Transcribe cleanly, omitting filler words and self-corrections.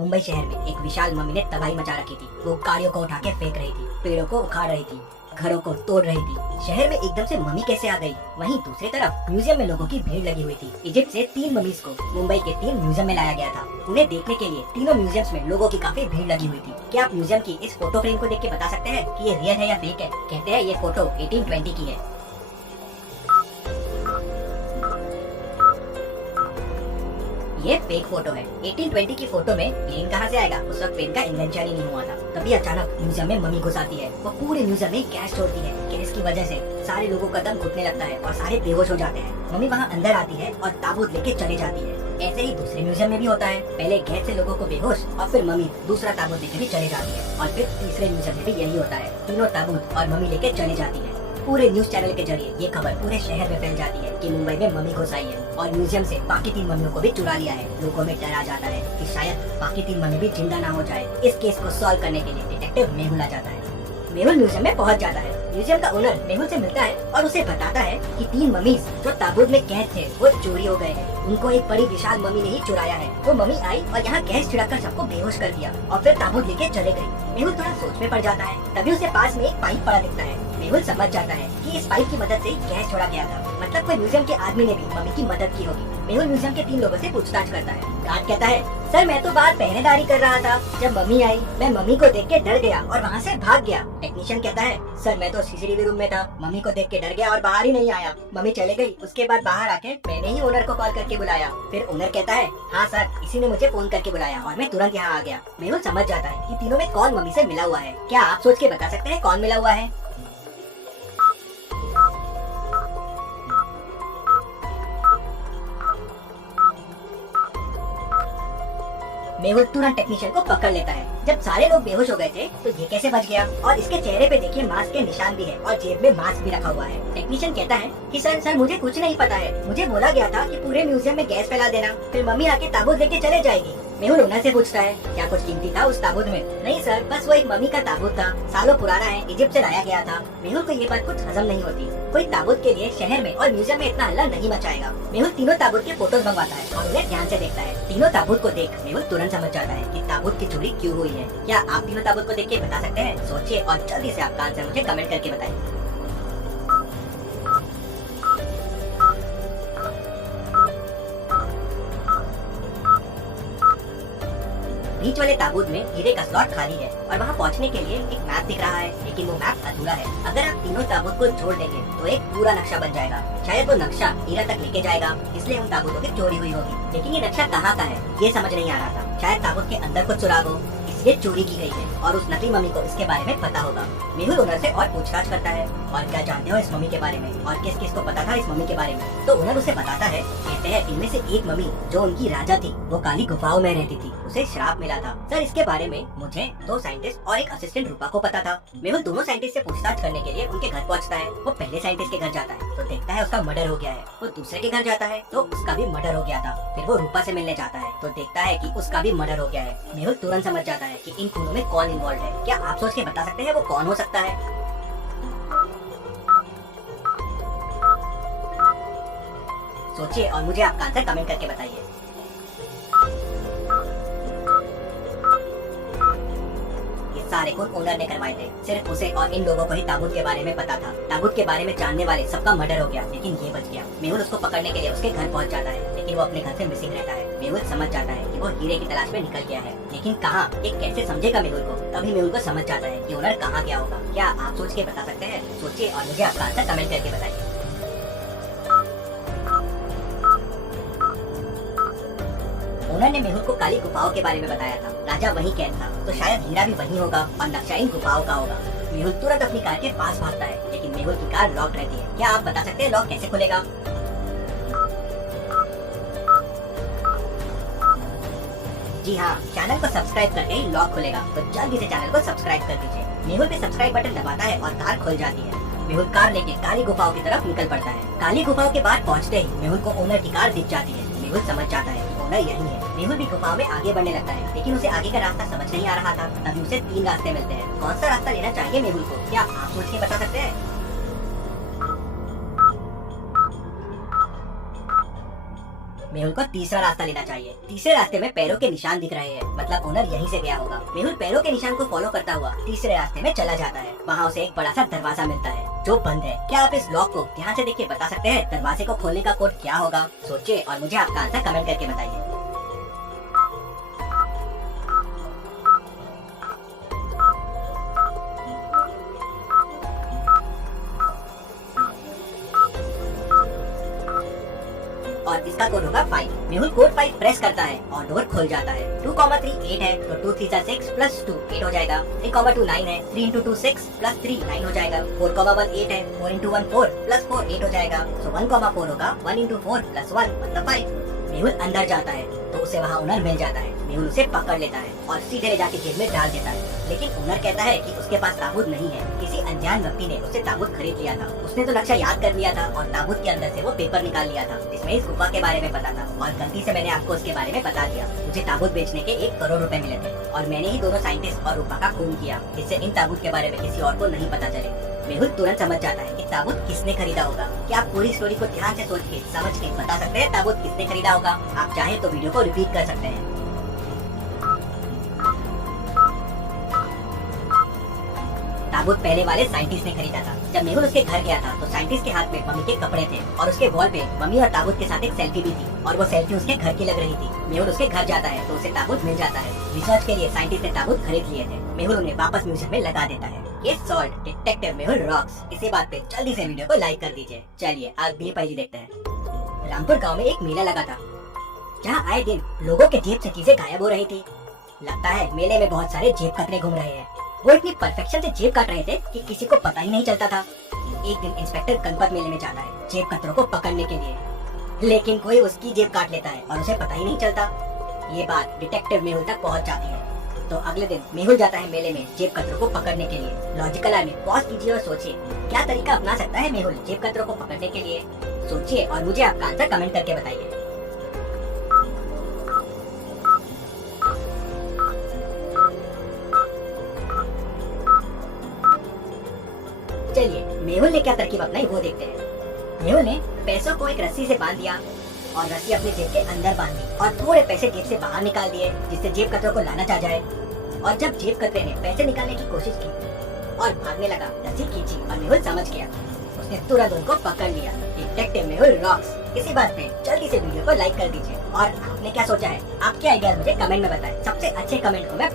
मुंबई शहर में एक विशाल मम्मी ने तबाही मचा रखी थी। वो गाड़ियों को उठा के फेंक रही थी, पेड़ों को उखाड़ रही थी, घरों को तोड़ रही थी। शहर में एकदम से मम्मी कैसे आ गई? वहीं दूसरी तरफ म्यूजियम में लोगों की भीड़ लगी हुई थी। इजिप्ट से 3 मम्मीज को मुंबई के 3 म्यूजियम में लाया गया था। उन्हें देखने के लिए तीनों म्यूजियम्स में लोगों की काफी भीड़ लगी हुई थी। क्या आप म्यूजियम की इस फोटो फ्रेम को देख के बता सकते हैं कि ये रियल है या फेक है? कहते हैं ये फोटो 1820 की है। ये फेक फोटो है। 1820 की फोटो में प्लेन कहाँ से आएगा? उस वक्त प्लेन का इन्वेंशन ही नहीं हुआ था। तभी अचानक म्यूजियम में मम्मी घुस आती है। वो पूरे म्यूजियम में गैस छोड़ती है। गैस की वजह से सारे लोगों का दम घुटने लगता है और सारे बेहोश हो जाते हैं। मम्मी वहाँ अंदर आती है और ताबूत लेके चली जाती है। ऐसे ही दूसरे म्यूजियम में भी होता है। पहले गैस से लोगों को बेहोश और फिर मम्मी दूसरा ताबूत लेकर भी चली जाती है। और फिर तीसरे म्यूजियम में भी यही होता है। तीनों ताबूत और मम्मी लेके चली जाती है। पूरे न्यूज चैनल के जरिए ये खबर पूरे शहर में फैल जाती है कि मुंबई में मम्मी घुस आई है और म्यूजियम से बाकी 3 मम्मियों को भी चुरा लिया है। लोगों में डर आ जाता है कि शायद बाकी 3 मम्मी भी जिंदा ना हो जाए। इस केस को सॉल्व करने के लिए डिटेक्टिव मेहुल आ जाता है। मेहुल म्यूजियम में पहुंच जाता है। म्यूजियम का ओनर मेहुल से मिलता है और उसे बताता है कि 3 मम्मीज जो ताबूत में कैद थे वो चोरी हो गए हैं। उनको एक बड़ी विशाल मम्मी ने ही चुराया है। वो मम्मी आई और यहाँ गैस छिड़ककर सबको बेहोश कर दिया और फिर ताबूत लेके चले गई। मेहुल थोड़ा सोच में पड़ जाता है। तभी उसे पास में एक पाइप पड़ा दिखता है। मेहुल समझ जाता है कि इस पाइप की मदद से ही गैस छोड़ा गया था। मतलब कोई म्यूजियम के आदमी ने भी मम्मी की मदद की होगी। मेहुल म्यूजियम के 3 लोगों से पूछताछ करता है। गार्ड कहता है, सर मैं तो बाहर पहरेदारी कर रहा था। जब मम्मी आई मैं मम्मी को देख के डर गया और वहाँ से भाग गया। टेक्नीशियन कहता है, सर मैं तो सीसीटीवी रूम में था। मम्मी को देख के डर गया और बाहर ही नहीं आया। मम्मी चले गई। उसके बाद बाहर आके मैंने ही ओनर को कॉल करके बुलाया। फिर ओनर कहता है, हाँ सर इसी ने मुझे फोन करके बुलाया और मैं तुरंत यहाँ आ गया। मेहुल समझ जाता है कि तीनों में कौन मम्मी से मिला हुआ है। क्या आप सोच के बता सकते हैं कौन मिला हुआ है? मेहुल तुरंत टेक्नीशियन को पकड़ लेता है। जब सारे लोग बेहोश हो गए थे तो ये कैसे बच गया? और इसके चेहरे पे देखिए मास्क के निशान भी है और जेब में मास्क भी रखा हुआ है। टेक्नीशियन कहता है कि सर मुझे कुछ नहीं पता है। मुझे बोला गया था कि पूरे म्यूजियम में गैस फैला देना, फिर मम्मी आके ताबूत लेके चले जाएगी। मेहुल ओनर से पूछता है, क्या कुछ कीमती था उस ताबूत में? नहीं सर, बस वो एक मम्मी का ताबूत था। सालों पुराना है, इजिप्ट से लाया गया था। मेहुल को ये बात कुछ हजम नहीं होती। कोई ताबूत के लिए शहर में और म्यूजियम में इतना हल्ला नहीं मचाएगा। मेहुल तीनों ताबूत के फोटोज मंगवाता है और उन्हें ध्यान से देखता है। तीनों ताबूत को देख मेहुल तुरंत समझ जाता है कि ताबूत की चोरी क्यों हुई है। क्या आप तीनों ताबूत को देख के बता सकते हैं? सोचिए और जल्दी से आपका आंसर मुझे कमेंट करके बताइए। बीच वाले ताबूत में हीरे का स्लॉट खाली है और वहाँ पहुँचने के लिए एक मैप दिख रहा है, लेकिन वो मैप अधूरा है। अगर आप तीनों ताबूत को जोड़ देंगे तो एक पूरा नक्शा बन जाएगा। शायद वो नक्शा हीरा तक लेके जाएगा, इसलिए उन ताबूतों की चोरी हुई होगी। लेकिन ये नक्शा कहाँ का है ये समझ नहीं आ रहा था। शायद ताबूत के अंदर कुछ सुराग हो, इसलिए चोरी की गई है और उस नकली मम्मी को इसके बारे में पता होगा। मेहुल ओनर से और पूछताछ करता है, और क्या जानते हो इस मम्मी के बारे में और किस किस को पता था इस मम्मी के बारे में? तो ओनर उसे बताता है। कहते हैं इनमें से एक मम्मी जो उनकी राजा थी वो काली गुफाओं में रहती थी, उसे श्राप मिला था। सर इसके बारे में मुझे 2 साइंटिस्ट और एक असिस्टेंट रूपा को पता था। मेहुल दोनों साइंटिस्ट से पूछताछ करने के लिए उनके घर पहुंचता है। वो पहले साइंटिस्ट के घर जाता है तो देखता है उसका मर्डर हो गया है। वो दूसरे के घर जाता है तो उसका भी मर्डर हो गया था। फिर वो रूपा से मिलने जाता है तो देखता है कि उसका भी मर्डर हो गया है। मेहुल तुरंत समझ जाता है कि इन तीनों में कौन इन्वॉल्व है। क्या आप सोच के बता सकते हैं वो कौन हो सकता है? सोचिए और मुझे आपका आंसर कमेंट करके बताइए। ये सारे खून ओनर ने करवाए थे। सिर्फ उसे और इन लोगों को ही ताबूत के बारे में पता था। ताबूत के बारे में जानने वाले सबका मर्डर हो गया, लेकिन ये बच गया। मेहुल उसको पकड़ने के लिए उसके घर पहुंच जाता है, लेकिन वो अपने घर से मिसिंग रहता है। मेहुल समझ जाता है कि वो हीरे की तलाश में निकल गया है, लेकिन कहाँ, ये कैसे समझेगा मेहुल को? तभी मेहुल को समझ जाता है कि ओनर कहाँ गया होगा। क्या आप सोच के बता सकते हैं? सोचिए और मुझे आपका आंसर कमेंट करके बताइए। ओनर ने मेहुल को काली गुफाओं के बारे में बताया था। राजा वहीं कैद था, तो शायद हीरा भी वहीं होगा और नक्शा इन गुफाओं का होगा। मेहुल तुरंत अपनी कार के पास भागता है, लेकिन मेहुल की कार लॉक रहती है। क्या आप बता सकते हैं लॉक कैसे खुलेगा? जी हाँ, चैनल को सब्सक्राइब करके ही लॉक खुलेगा, तो जल्दी से चैनल को सब्सक्राइब कर दीजिए। मेहुल पे सब्सक्राइब बटन दबाता है और कार खुल जाती है। मेहुल कार लेके काली गुफाओं की तरफ निकल पड़ता है। काली गुफाओं के बाद पहुँचते ही मेहुल को ओनर की कार दिख जाती है। मेहुल समझ जाता है कि ओनर यही है। मेहुल भी गुफाओं में आगे बढ़ने लगता है, लेकिन उसे आगे का रास्ता समझ नहीं आ रहा था। तभी उसे 3 रास्ते मिलते हैं। कौन सा रास्ता लेना चाहिए मेहुल को? क्या आप सोच के बता सकते हैं? मेहुल को तीसरा रास्ता लेना चाहिए। तीसरे रास्ते में पैरों के निशान दिख रहे हैं, मतलब ओनर यहीं से गया होगा। मेहुल पैरों के निशान को फॉलो करता हुआ तीसरे रास्ते में चला जाता है। वहाँ उसे एक बड़ा सा दरवाजा मिलता है जो बंद है। क्या आप इस लॉक को ध्यान से देख के बता सकते हैं दरवाजे को खोलने का कोड क्या होगा? सोचिए और मुझे आपका आंसर कमेंट करके बताइए। और इसका कोड होगा 5। मेहुल कोड 5 प्रेस करता है और डोर खुल जाता है। 2,3 8 है तो 2 3 6 प्लस 2 8 हो जाएगा। 3,2 9 है, 3 इंटू 2 6 प्लस 3 9 हो जाएगा। 4,1 8 है, 4 इंटू 1 4 प्लस 4 8 हो जाएगा। सो 1,4 होगा 1 इंटू 4 प्लस 1 मतलब 5। मेहुल अंदर जाता है तो उसे वहाँ ओनर मिल जाता है। मेहुल उसे पकड़ लेता है और सीधे ले जाके जेब में डाल देता है। लेकिन ओनर कहता है कि उसके पास ताबूत नहीं है, किसी अनजान व्यक्ति ने उससे ताबूत खरीद लिया था। उसने तो नक्शा याद कर लिया था और ताबूत के अंदर से वो पेपर निकाल लिया था जिसमें इस गुफा के बारे में पता था, और गलती से मैंने आपको उसके बारे में बता दिया। मुझे ताबूत बेचने के 1 करोड़ रुपए मिले थे और मैंने ही दोनों साइंटिस्ट और रूपा का खून किया, जिससे इन ताबूत के बारे में किसी और को नहीं पता चले। मेहुल तुरंत समझ जाता है कि ताबूत किसने खरीदा होगा। क्या आप पूरी स्टोरी को ध्यान से सोच के समझ के बता सकते हैं ताबूत किसने खरीदा होगा? आप चाहे तो वीडियो को रिपीट कर सकते हैं। ताबूत पहले वाले साइंटिस्ट ने खरीदा था। जब मेहुल उसके घर गया था तो साइंटिस्ट के हाथ में मम्मी के कपड़े थे और उसके वॉल पे मम्मी और ताबूत के साथ एक सेल्फी भी थी और वो सेल्फी उसके घर की लग रही थी। मेहुल उसके घर जाता है तो उसे ताबूत मिल जाता है। रिसर्च के लिए साइंटिस्ट ने ताबूत खरीद लिए थे। मेहुल उन्हें वापस म्यूजियम में लगा देता है। ये सॉल्ट डिटेक्टिव मेहुल रॉक्स। इसी बात पे जल्दी से वीडियो को लाइक कर दीजिए। चलिए अगली पहेली देखते हैं। रामपुर गाँव में एक मेला लगा था जहाँ आए दिन लोगों के जेब से चीजें गायब हो रही थी। लगता है मेले में बहुत सारे जेब कतरे घूम रहे हैं। वो इतनी परफेक्शन से जेब काट रहे थे कि किसी को पता ही नहीं चलता था। एक दिन इंस्पेक्टर गणपत मेले में जाता है जेब कतरों को पकड़ने के लिए, लेकिन कोई उसकी जेब काट लेता है और उसे पता ही नहीं चलता। ये बात डिटेक्टिव मेहुल तक पहुंच जाती है। तो अगले दिन मेहुल जाता है मेले में जेब कतरों को पकड़ने के लिए। लॉजिकल आर्मी पॉज कीजिए और सोचिए क्या तरीका अपना सकता है मेहुल जेब कतरों को पकड़ने के लिए। सोचिए और मुझे आपका आंसर कमेंट करके बताइए। चलिए मेहुल ने क्या तरकीब अपनाई वो देखते हैं। मेहुल ने पैसों को एक रस्सी से बांध दिया और रस्सी अपने जेब के अंदर बांध दी और थोड़े पैसे जेब से बाहर निकाल दिए जिससे जेब कतरों को लाना चाह जाए। और जब जेब कतरे ने पैसे निकालने की कोशिश की और भागने लगा, रस्सी खींची और मेहुल समझ गया। उसने तुरंत उनको पकड़ लिया। Detective Mehul rocks. इसी बात पे जल्दी से वीडियो को लाइक कर दीजिए। और आपने क्या सोचा है? आपके आइडियाज मुझे कमेंट में बताएं। सबसे अच्छे कमेंट को मैं